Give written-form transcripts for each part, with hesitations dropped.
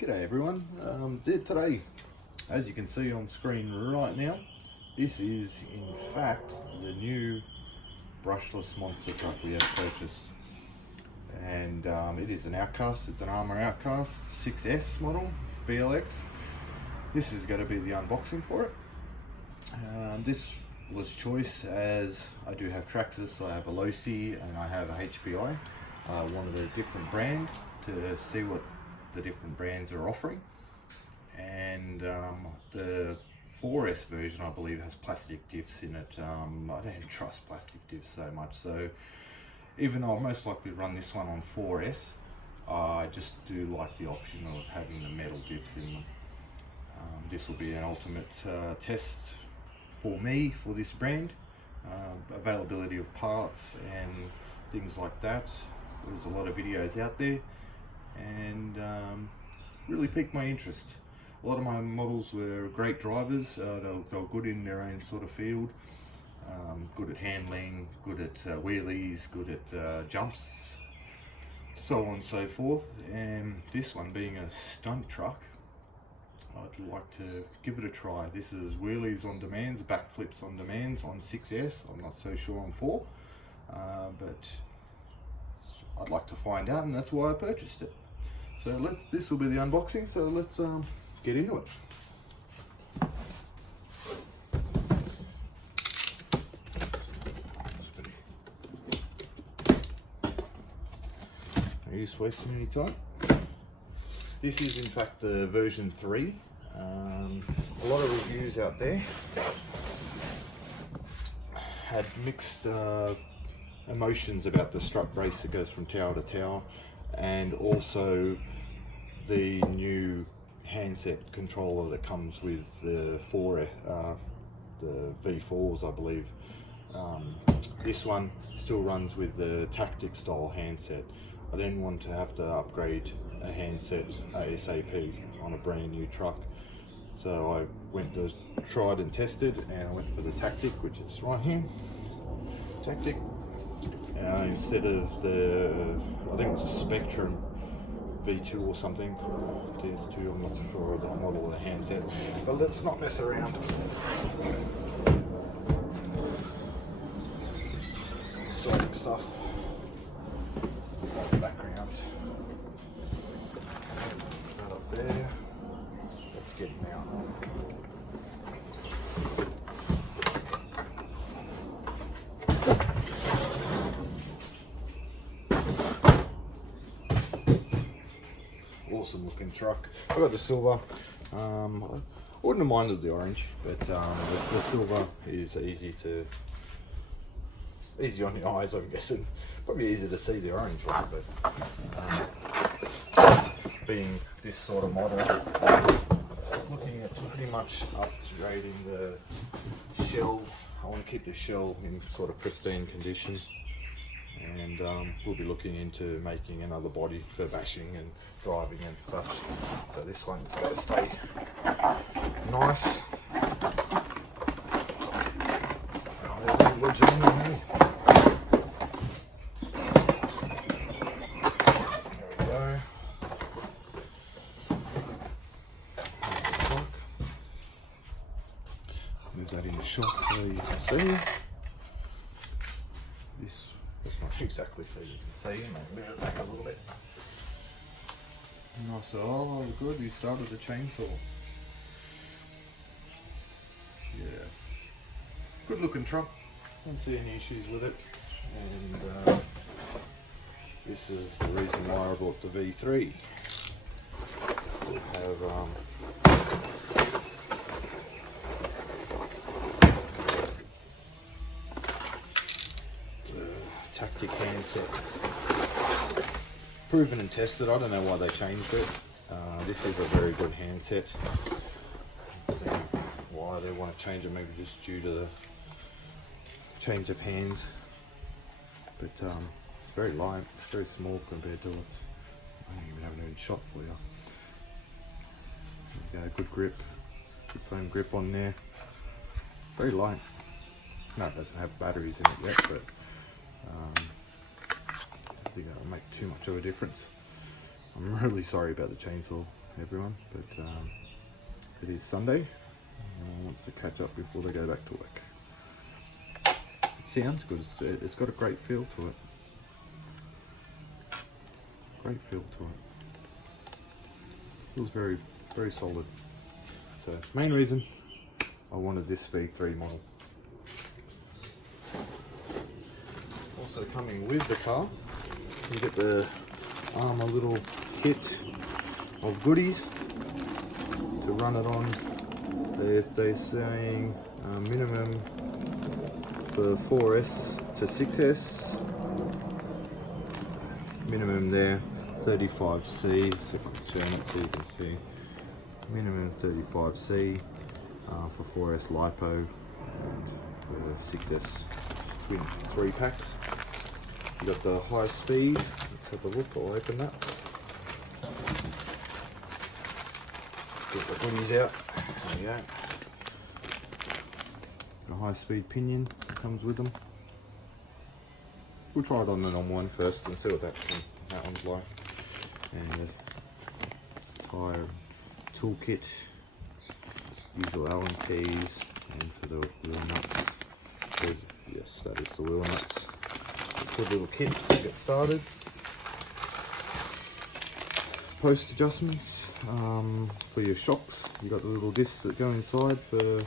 G'day everyone. Today, as you can see on screen right now, this is in fact the new brushless monster truck we have purchased, and it is an Outcast. It's an Arrma Outcast 6S model BLX. This is going to be the unboxing for it. This was choice as I do have Traxxas. I have a Losi and I have a HPI. I wanted a different brand to see what the different brands are offering, and the 4S version I believe has plastic diffs in it. I don't trust plastic diffs so much, so even though I'll most likely run this one on 4S, I just do like the option of having the metal diffs in them. This will be an ultimate test for me for this brand, availability of parts and things like that. There's a lot of videos out there, and really piqued my interest. A lot of my models were great drivers. They were good in their own sort of field, good at handling, good at wheelies, good at jumps, so on and so forth. And this one being a stunt truck, I'd like to give it a try. This is wheelies on demands, backflips on demands on 6S. I'm not so sure on 4, but I'd like to find out, and that's why I purchased it. So this will be the unboxing, so let's get into it. No use wasting any time. This is in fact the version 3. A lot of reviews out there had mixed emotions about the strut brace that goes from tower to tower, and also the new handset controller that comes with the the V4s, I believe. This one still runs with the tactic style handset. I didn't want to have to upgrade a handset ASAP on a brand new truck, so I went to tried and tested, and I went for the tactic, which is right here. Tactic. Instead of the, I think it was a Spectrum V2 or something, DS2, I'm not sure of the model of the handset, but let's not mess around. Exciting stuff. Background. That up there. Let's get it now. Awesome looking truck. I got the silver. I wouldn't have minded the orange, but the silver is easy on the eyes, I'm guessing. Probably easy to see the orange one, but being this sort of model, looking at pretty much upgrading the shell. I want to keep the shell in sort of pristine condition, and we'll be looking into making another body for bashing and driving and such. So this one's got to stay nice. Move that in the shot so you can see. It's not exactly so you can see, and I'll move it back a little bit. Nice. Oh, good, we started the chainsaw. Yeah. Good looking truck. Don't see any issues with it. And this is the reason why I bought the V3. To have tactic handset. Proven and tested. I don't know why they changed it. This is a very good handset. Let's see why they want to change it, maybe just due to the change of hands. But it's very light, it's very small compared to what's, I don't even have an shot for you. There you go, good grip, good foam grip on there. Very light. No, it doesn't have batteries in it yet, but I don't think that'll make too much of a difference. I'm really sorry about the chainsaw, everyone, but it is Sunday. Everyone wants to catch up before they go back to work. It sounds good. It's got a great feel to it. Great feel to it. Feels very, very solid. So, main reason I wanted this V3 model. Also coming with the car, you get the Arrma little kit of goodies to run it on. They're saying minimum for 4S to 6S. Minimum there 35C. So turn it so you can see. Minimum 35C for 4S LiPo and for 6S twin 3 packs. You got the high speed. Let's have a look. I'll open that. Get the goodies out. There we go. The high speed pinion that comes with them. We'll try it on the on one first and see what that one's like. And the tire toolkit, usual Allen keys, and for the wheel nuts. Yes, that is the wheel nuts. Good little kit to get started. Post adjustments for your shocks. You got the little discs that go inside for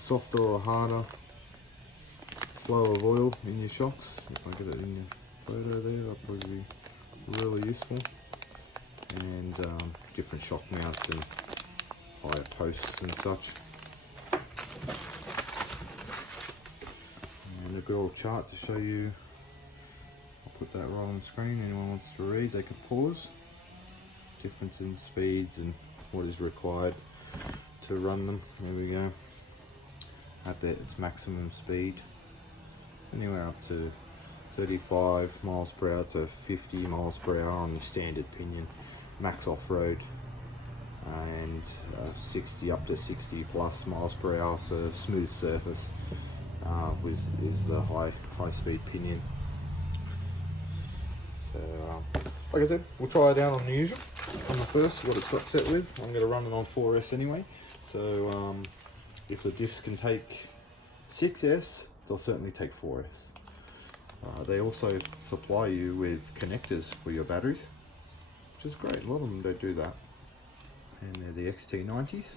softer or harder flow of oil in your shocks. If I get it in your photo there, that'll probably be really useful. And different shock mounts and higher posts and such. And a good old chart to show you. I'll put that right on the screen. Anyone wants to read, they can pause. Difference in speeds and what is required to run them. There we go. At its maximum speed, anywhere up to 35 miles per hour to 50 miles per hour on the standard pinion, max off-road, and 60 up to 60 plus miles per hour for smooth surface is the high speed pinion. So like I said, we'll try it out on the usual, on the first, what it's got set with. I'm going to run it on 4S anyway, so if the diffs can take 6S, they'll certainly take 4S. They also supply you with connectors for your batteries, which is great. A lot of them don't do that. And they're the XT90s.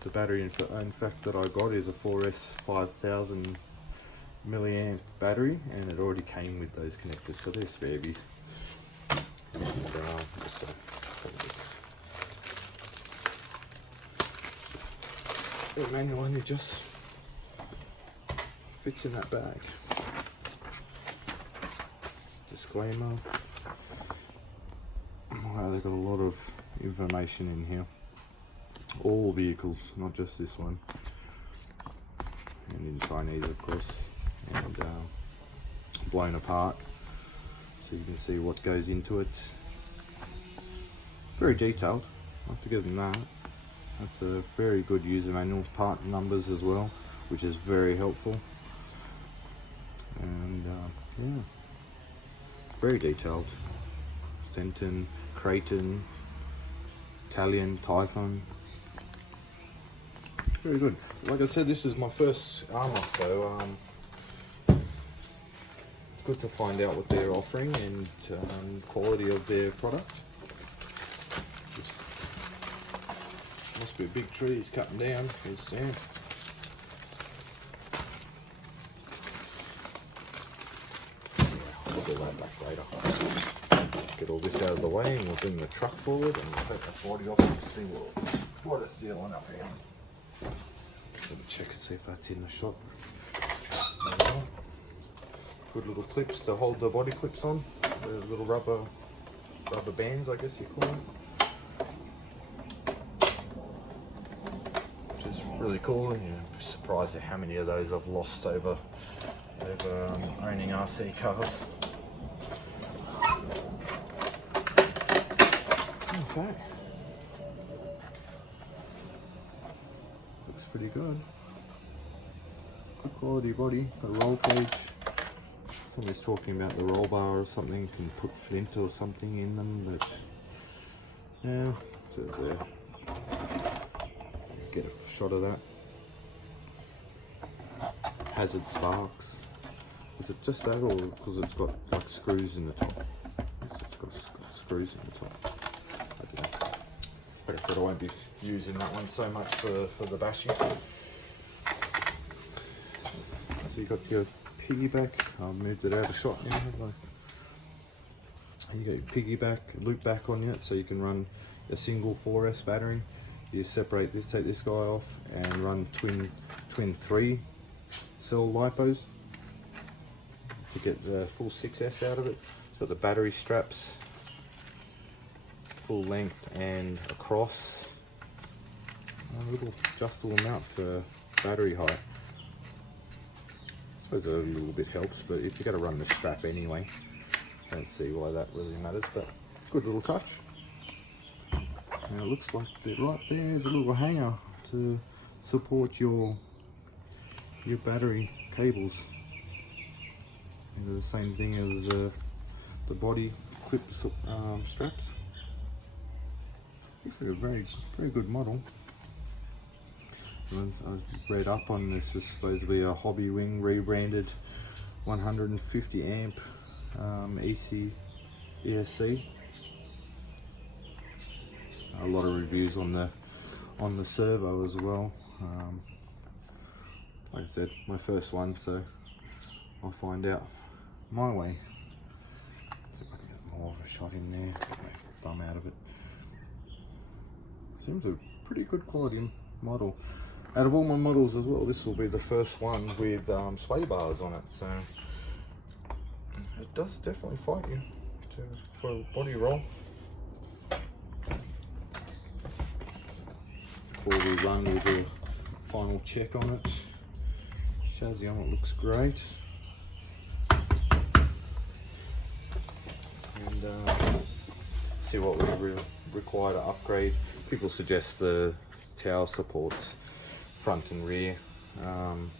The battery, in fact, that I got is a 4S 5000 milliamp battery, and it already came with those connectors, so they're sparebies. And the manual only just fits in that bag. Disclaimer. Wow, they've got a lot of information in here. All vehicles, not just this one. And in Chinese, of course. And blown apart, so you can see what goes into it. Very detailed, I have to give them that. That's a very good user manual. Part numbers as well, which is very helpful. And yeah, very detailed. Centon, Creighton, Italian, Typhon. Very good. Like I said, this is my first Arrma, so good to find out what they're offering and quality of their product. Must be a big tree he's cutting down. Yeah. I'll do that back later. Get all this out of the way and we'll bring the truck forward and we'll take the body off and see what it's dealing up here. Just have a check and see if that's in the shop. Good little clips to hold the body clips on. The little rubber bands, I guess you call them. Which is really cool. And you're surprised at how many of those I've lost over owning RC cars. Okay. Looks pretty good. Good quality body. Got a roll cage. somebody's talking about the roll bar or something. You can put flint or something in them, but yeah, it says there. Get a shot of that. Hazard sparks. Is it just that, or because it's got like screws in the top? Yes, it's got screws in the top. I don't know. Like I said, I won't be using that one so much for the bashing. So you got your piggyback. I've moved it out of shot now. And you got your piggyback, loop back on it, so you can run a single 4S battery. You separate this, take this guy off, and run twin 3 cell lipos to get the full 6S out of it. Got the battery straps, full length and across. A little adjustable mount for battery height. I suppose a little bit helps, but if you're going to run the strap anyway, I don't see why that really matters, but good little touch. Now it looks like right there is a little hanger to support your battery cables. And the same thing as the body clip straps. Looks like a very good model. I've read up on this. This is supposed to be a Hobby Wing rebranded 150 amp ESC. A lot of reviews on the servo as well. Like I said, my first one, so I'll find out my way. See if I can get more of a shot in there. Make the thumb out of it. Seems a pretty good quality model. Out of all my models as well, this will be the first one with sway bars on it, so it does definitely fight you for a body roll. Before we run, we'll do a final check on it. Chassis on it looks great. And see what we require to upgrade. People suggest the tower supports front and rear. I'm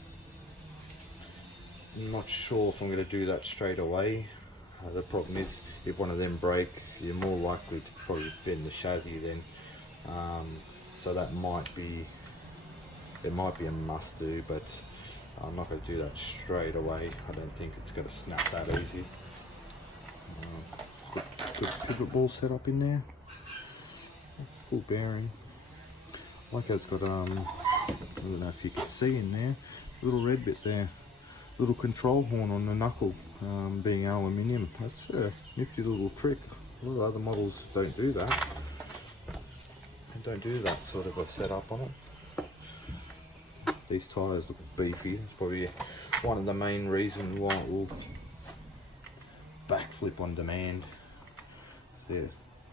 not sure if I'm going to do that straight away. The problem is, if one of them break, you're more likely to probably bend the chassis then. So that might be a must do, but I'm not going to do that straight away. I don't think it's going to snap that easy. Good pivot ball set up in there. Full bearing. I like how it's got I don't know if you can see in there, little red bit there, little control horn on the knuckle, being aluminium. That's a nifty little trick. A lot of other models don't do that. They don't do that sort of a setup on it. These tyres look beefy. It's probably one of the main reasons why it will backflip on demand. So yeah,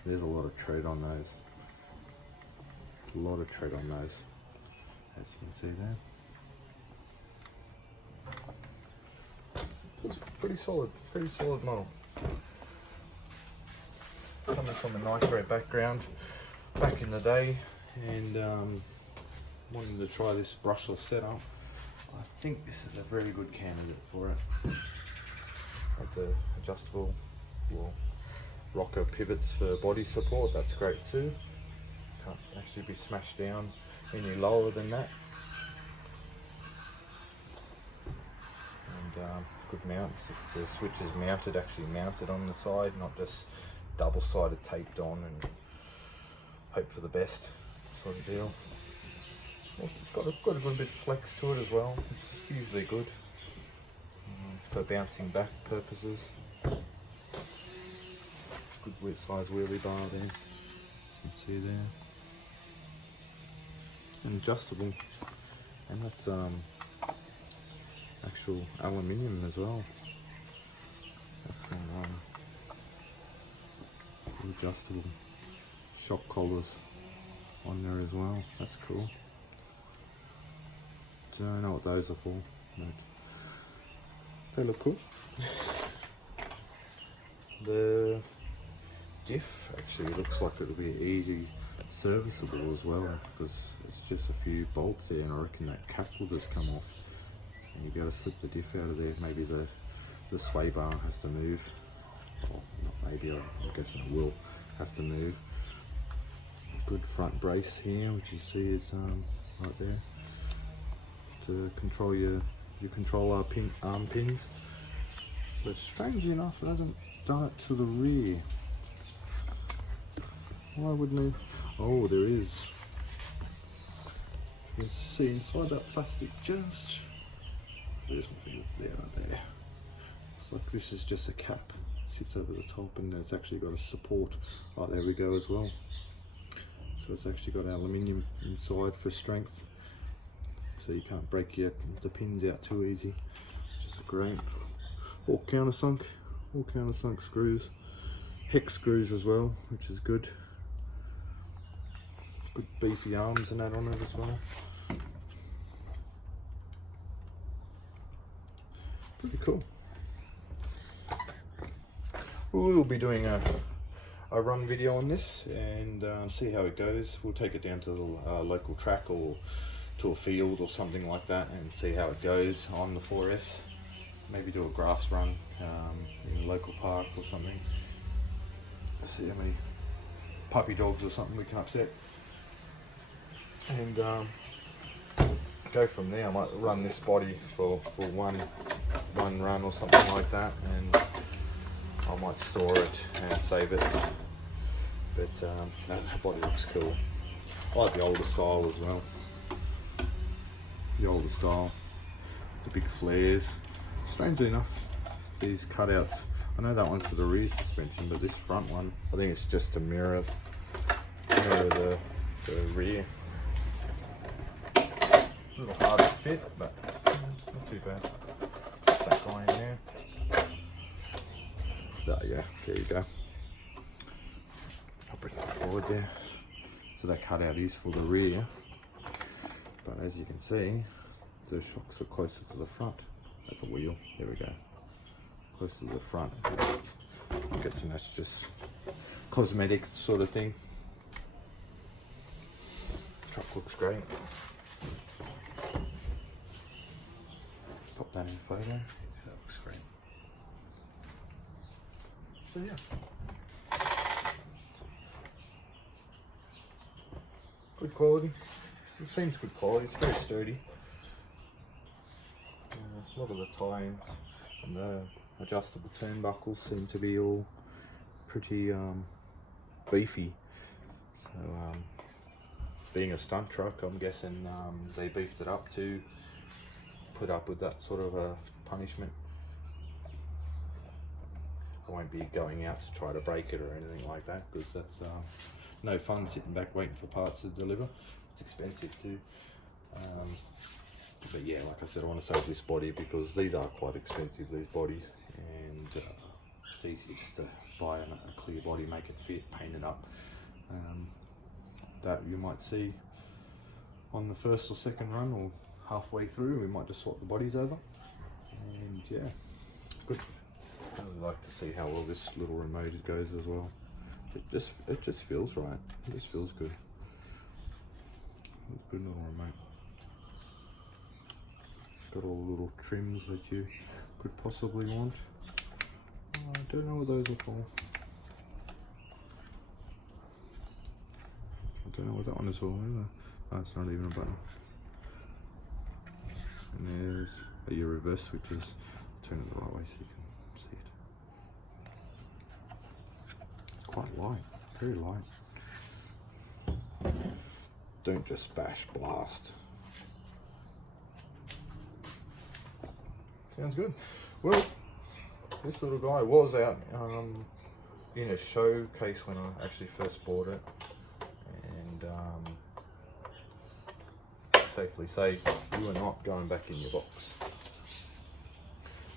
there's a lot of tread on those. A lot of tread on those, as you can see there. It's pretty solid model. Coming from a nice red background back in the day, and wanting to try this brushless setup. I think this is a very good candidate for it. Like the adjustable rocker pivots for body support, that's great too. Can't actually be smashed down any lower than that. And good mount. The switch is actually mounted on the side, not just double-sided taped on and hope for the best sort of deal. It's got a good bit of flex to it as well, which is usually good for bouncing back purposes. Good size wheelie bar there, you can see there. And adjustable, and that's actual aluminium as well. That's adjustable shock collars on there as well. That's cool. Don't know what those are for, but they look cool. The diff actually looks like it'll be easy serviceable as well, because it's just a few bolts there, and I reckon that cap will just come off and you've got to slip the diff out of there. Maybe the the sway bar has to move. Or not maybe, I'm guessing it will have to move. Good front brace here, which you see is right there, to control your control arm pins. But strangely enough, it hasn't done it to the rear. Why wouldn't it? Oh, there is. You can see inside that plastic just. There's my finger. There. It's like this is just a cap. Sits over the top, and it's actually got a support. Oh, there we go as well. So it's actually got aluminium inside for strength, so you can't break the pins out too easy, which is great. All countersunk screws, hex screws as well, which is good. Good beefy arms and that on it as well. Pretty cool. We'll be doing a run video on this and see how it goes. We'll take it down to the local track or to a field or something like that and see how it goes on the 4S. Maybe do a grass run in a local park or something. See how many puppy dogs or something we can upset. And go from there. I might run this body for one run or something like that, and I might store it and save it. But that body looks cool. I like the older style as well. The older style, the big flares. Strangely enough, these cutouts, I know that one's for the rear suspension, but this front one, I think it's just to mirror the rear. A little hard to fit, but not too bad. Put that guy in there. There you go. I'll bring it forward there. So that cutout is for the rear, but as you can see, the shocks are closer to the front. That's a wheel. There we go. Closer to the front. I'm guessing that's just cosmetic sort of thing. Truck looks great. Pop that in the photo. Yeah, that looks great. So yeah. Good quality. It seems good quality. It's very sturdy. A lot of the tie-ins and the adjustable turnbuckles seem to be all pretty beefy. So being a stunt truck, I'm guessing they beefed it up to put up with that sort of a punishment. I won't be going out to try to break it or anything like that, because that's no fun sitting back waiting for parts to deliver. It's expensive too. But yeah, like I said, I want to save this body because these are quite expensive, these bodies, and it's easier just to buy a clear body, make it fit, paint it up. That you might see on the first or second run, or halfway through, we might just swap the bodies over. And yeah, good. I really like to see how well this little remote goes as well. It just feels right. It just feels good. Good little remote. Got all the little trims that you could possibly want. Oh, I don't know what those are for. I don't know what that one is for either. Oh, it's not even a button. And there's your reverse switches. Turn it the right way so you can see it. It's quite light, very light. Don't just bash, blast. Sounds good. Well, this little guy was out in a showcase when I actually first bought it, and safely say you are not going back in your box.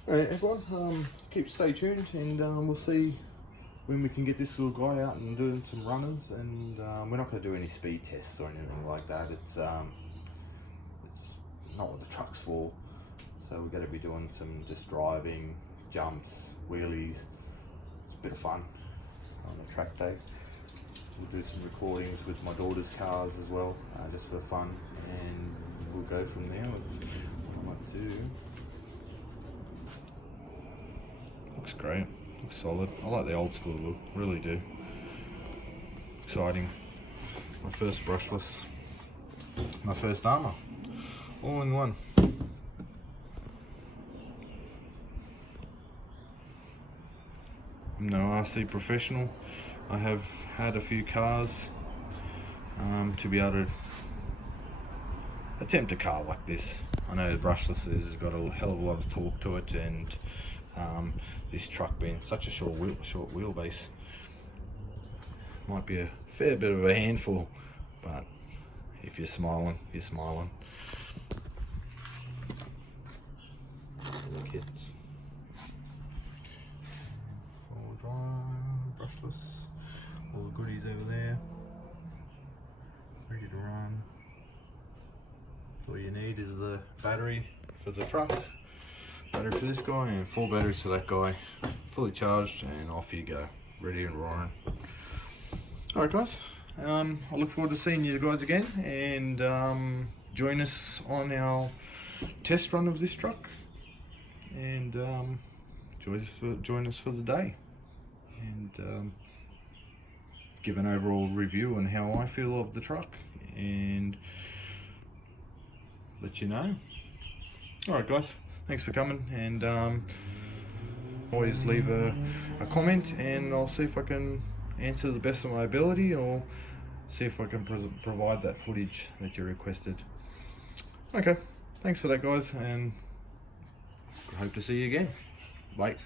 Alright everyone, stay tuned, and we'll see when we can get this little guy out and doing some runners, and we're not going to do any speed tests or anything like that. It's not what the truck's for. So we're going to be doing some just driving, jumps, wheelies. It's a bit of fun on the track day. We'll do some recordings with my daughter's cars as well, just for fun, and we'll go from there. Let's see what I might do. Looks great, looks solid. I like the old school look, really do. Exciting. My first brushless, my first Arrma, all in one. I'm no RC professional. I have had a few cars to be able to attempt a car like this. I know the brushless has got a hell of a lot of torque to it, and this truck being such a short wheelbase might be a fair bit of a handful, but if you're smiling, you're smiling. The kids. All dry, brushless, all the goodies over there, ready to run. All you need is the battery for the truck, battery for this guy, and 4 batteries for that guy, fully charged, and off you go, ready and roaring. Alright guys, I look forward to seeing you guys again, and join us on our test run of this truck, and join us for the day, and give an overall review on how I feel of the truck, and let you know. Alright guys, thanks for coming, and always leave a comment, and I'll see if I can answer the best of my ability, or see if I can provide that footage that you requested. Okay, thanks for that guys, and hope to see you again. Bye.